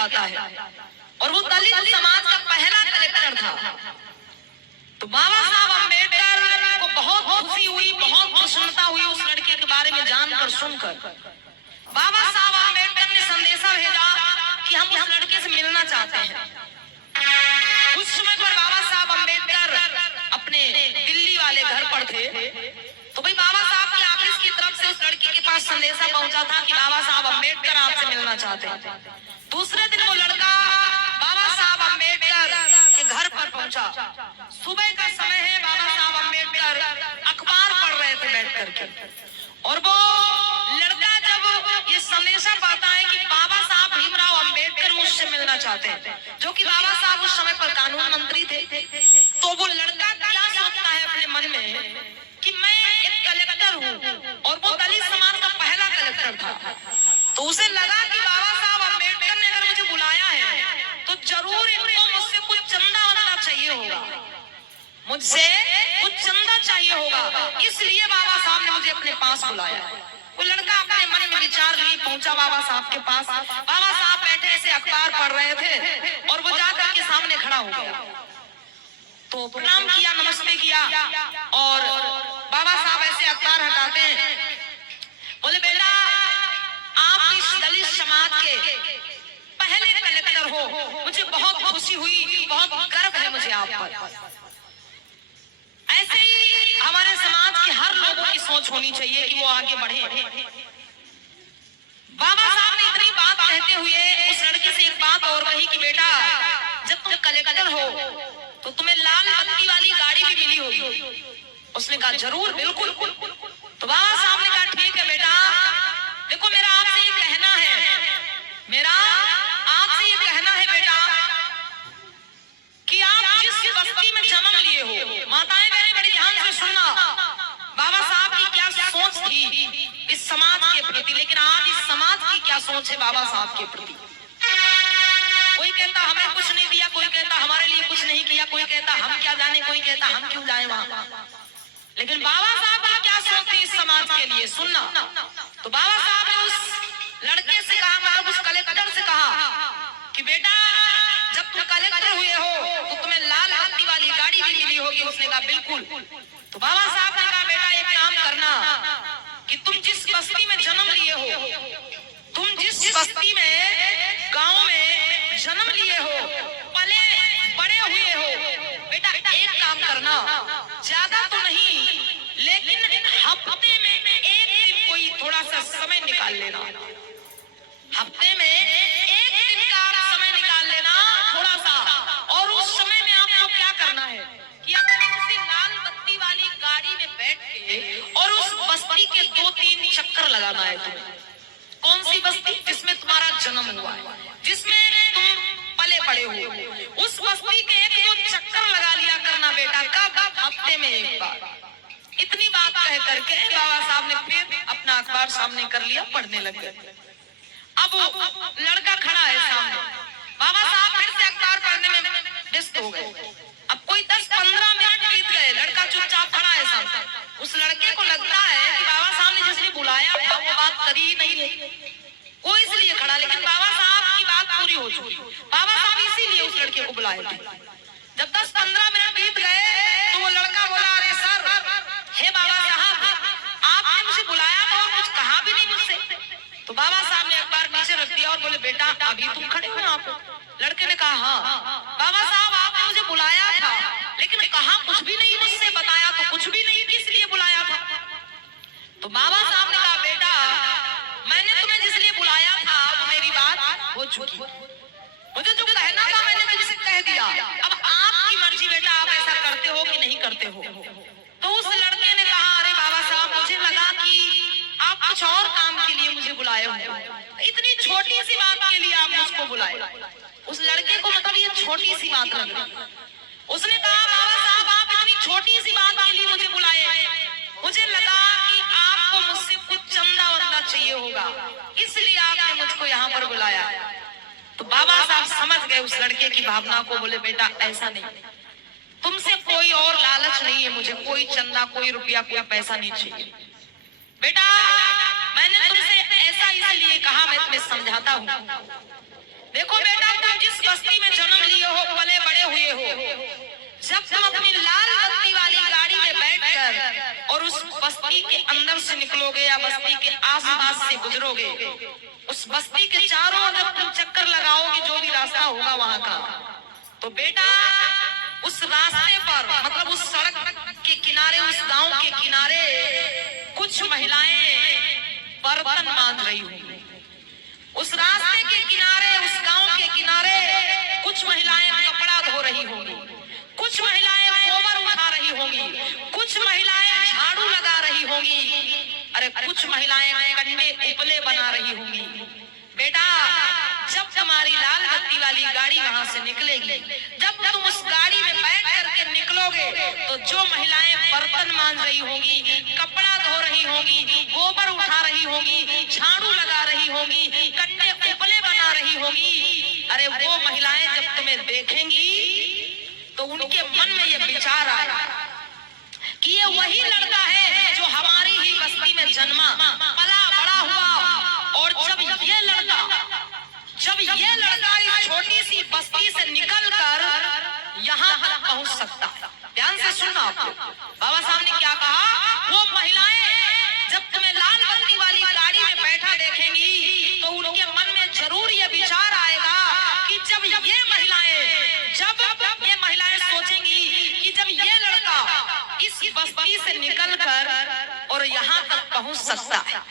आता है और वो दलित समाज का पहला कलेक्टर था। तो बाबा साहब अम्बेडकर को बहुत खुशी हुई, बहुत प्रसन्नता हुई उस लड़के के बारे में जानकर सुनकर। बाबा साहब अम्बेडकर ने संदेशा भेजा कि हम उस लड़के से मिलना चाहते हैं। उस समय पर बाबा साहब अम्बेडकर अपने दिल्ली वाले घर पर थे। तो भाई बाबा साहब के ऑफिस की तरफ से उस लड़की के पास संदेशा पहुंचा था कि बाबा साहब अम्बेडकर आपसे मिलना चाहते हैं। दूसरे दिन वो लड़का बाबा साहब अम्बेडकर के घर पर पहुंचा। सुबह का समय है, बाबा साहब अम्बेडकर अखबार पढ़ रहे थे बैठ करके। और वो लड़का जब ये संदेशा पाता है कि बाबा साहब भीमराव अम्बेडकर मुझसे मिलना चाहते हैं, जो कि बाबा साहब उस समय पर कानून मंत्री थे, तो वो लड़का क्या सोचता है अपने मन में कि मैं एक कलेक्टर हूँ और वो दलित समाज का पहला कलेक्टर था। तो उसे लगा कि बाबा साहब अम्बेडकर ने अगर मुझे बुलाया है तो जरूर इनको मुझसे कुछ चंदा वंदा चाहिए होगा, मुझसे कुछ चंदा चाहिए होगा, इसलिए बाबा साहब ने मुझे अपने पास बुलाया। वो लड़का अपने मन में विचार लिए पहुंचा बाबा साहब के पास। बाबा साहब बैठे ऐसे अखबार पढ़ रहे थे और वो जाकर के सामने खड़ा हो गया। तो प्रणाम किया, नमस्ते किया और बाबा साहब ऐसे अखबार हटाते हैं, बोले बेटा आप इस दलित समाज के पहले कलेक्टर हो, मुझे बहुत खुशी हुई, बहुत गर्व है मुझे आप पर। ऐसे ही हमारे समाज के हर लोगों की सोच होनी चाहिए कि वो आगे बढ़े। बाबा साहब ने इतनी बात कहते हुए उस लड़के से एक बात और कही कि बेटा जब तुम कलेक्टर हो तो तुम्हें लाल बत्ती वाली गाड़ी भी मिली होगी। उसने कहा जरूर, बिल्कुल। तो बाबा साहब ने कहा ठीक है बेटा, देखो मेरा आपसे ये कहना है, मेरा आपसे ये कहना है बेटा कि आप जिस बस्ती में जन्म लिए हो, माताएं बहनें बड़ी ध्यान से सुनना, बाबा साहब की क्या सोच थी इस समाज के प्रति, लेकिन आज इस समाज की क्या सोच है बाबा साहब के प्रति। कोई कहता हमें कुछ नहीं दिया, कोई कहता हमारे लिए कुछ नहीं किया, कोई कहता हम क्या जाने, कोई कहता हम क्यों जाए वहां। लेकिन बाबा साहब की क्या सोच थी इस समाज के लिए, सुनना। तो बाबा साहब ने उस लड़के से कहा, मतलब उस कलेक्टर से कहा कि बेटा जब तुम कलेक्टर हुए हो तो तुम्हें लाल बत्ती वाली गाड़ी भी मिली होगी। उसने कहा बिल्कुल। तो बाबा साहब ने कहा बेटा एक काम करना कि तुम जिस बस्ती में जन्म लिए हो, तुम जिस बस्ती में गांव में जन्म लिए हो, पले बड़े हुए हो, बेटा एक काम करना, ज्यादा तो नहीं लेकिन हफ्ते में एक दिन कोई थोड़ा सा समय निकाल लेना, हफ्ते में एक दिन का समय निकाल लेना थोड़ा सा। और उस समय में आपको क्या करना है कि अपनी किसी लाल बत्ती वाली गाड़ी में बैठ के और उस बस्ती के 2-3 चक्कर लगाना है तुम्हें। कौन सी बस्ती? जिसमें तुम्हारा जन्म हुआ है, जिसमें तुम पले पड़े हो, उस बस्ती के 1-2 चक्कर लगा लिया करना बेटा। कब? हफ्ते में एक बार। इतनी बात कह करके बाबा साहब ने फिर अपना अखबार सामने कर लिया, पढ़ने लग गए। अब लड़का खड़ा है सामने, बाबा साहब फिर से अखबार पढ़ने में व्यस्त हो गए। अब कोई 10-15 मिनट बीत गए, लड़का चुपचाप खड़ा है सामने। उस लड़के को लगता है कि बाबा साहब ने जिसने बुलाया था वो बात करी ही नहीं है, वो इसलिए खड़ा, लेकिन बाबा साहब की बात पूरी हो चुकी। बाबा साहब इसीलिए उस लड़के को बुलाए थे। जब 10-15 मिनट बीत गए तो वो लड़का बोला अरे सर, हे बाबा साहब आपने मुझे बुलाया था और कुछ कहा भी नहीं मुझसे। तो बाबा साहब ने अखबार नीचे रख दिया और बोले बेटा अभी तुम खड़े हो यहाँ पे? लड़के ने कहा हाँ। बाबा साहब आपने मुझे बुलाया था लेकिन कहा कुछ भी नहीं मुझसे, बताया तो कुछ भी नहीं, किस लिए बुलाया था? तो बाबा साहब ने कहा बेटा मैंने तुम्हें जिस लिए बुलाया था वो मेरी बात हो चुकी, मुझे जो कहना था मैंने तुझसे कह दिया, अब आपकी मर्जी बेटा, आप ऐसा करते हो कि नहीं करते हो। तो उस लड़के ने कहा अरे बाबा साहब मुझे लगा कि आप कुछ और काम के लिए मुझे बुलाए हो, इतनी छोटी सी बात के लिए आप मुझको बुलाए। उस लड़के को मतलब ये छोटी सी बात लग रही। उसने कहा बाबा साहब आप इतनी छोटी सी बात के लिए मुझे बुलाए, मुझे लगा कि आपको मुझसे कुछ चंदा वंदा चाहिए होगा, इसलिए आपने मुझको यहाँ पर बुलाया। तो बाबा साहब समझ गए उस लड़के की भावना को, बोले बेटा ऐसा नहीं, तुमसे कोई और लालच नहीं है, मुझे कोई चंदा, कोई रुपया, कोई पैसा नहीं चाहिए बेटा। मैंने तुमसे ऐसा इसलिए कहा, मैं तुम्हें समझाता हूँ देखो बेटा, तुम जिस बस्ती में जन्म लिए हो, पले बड़े हुए हो, जब तुम अपनी लाल बत्ती वाली गाड़ी में बैठकर और उस बस्ती के अंदर से निकलोगे या बस्ती के आसपास से गुजरोगे, उस बस्ती के चारों ओर तुम चक्कर लगाओगे, जो भी रास्ता होगा वहां का, तो बेटा उस रास्ते पर, मतलब उस सड़क के किनारे, उस गांव के किनारे कुछ महिलाएं बर्तन मान रही होंगी। उस रास्ते के किनारे, उस गांव के किनारे कुछ महिलाएं कपड़ा धो रही होंगी, कुछ महिलाएं गोबर उठा रही होंगी, कुछ महिलाएं झाड़ू लगा रही होंगी, अरे कुछ महिलाएं कंडे उपले बना रही होंगी। बेटा, जब तुम्हारी लाल बत्ती वाली गाड़ी वहां से निकलेगी, जब तुम उस गाड़ी में बैठ करके निकलोगे, तो जो महिलाएं बर्तन मान रही होंगी, कपड़ा धो रही होंगी, गोबर उठा रही होंगी, झाड़ू लगा रही होंगी, कंडे उपले बना रही होंगी, अरे वो महिलाएं जब तुम्हें देखेंगी तो उनके मन में ये विचार आएगा कि ये वही लड़का है जो हमारी ही बस्ती में जन्मा, पला बड़ा हुआ, और जब ये लड़का इस छोटी सी बस्ती से निकलकर यहाँ तक पहुँच सकता है। ध्यान से सुनना आप लोग, बाबा साहब ने क्या कहा, वो महिलाएं जब तुम्हें लाल बत्ती वाली गाड़ी में बैठा देखेंगी तो उनके मन में जरूर ये विचार आएगा कि जब ये महिलाएं सोचेंगी कि जब ये लड़का इस बस्ती से निकलकर और यहाँ तक पहुँच सकता है,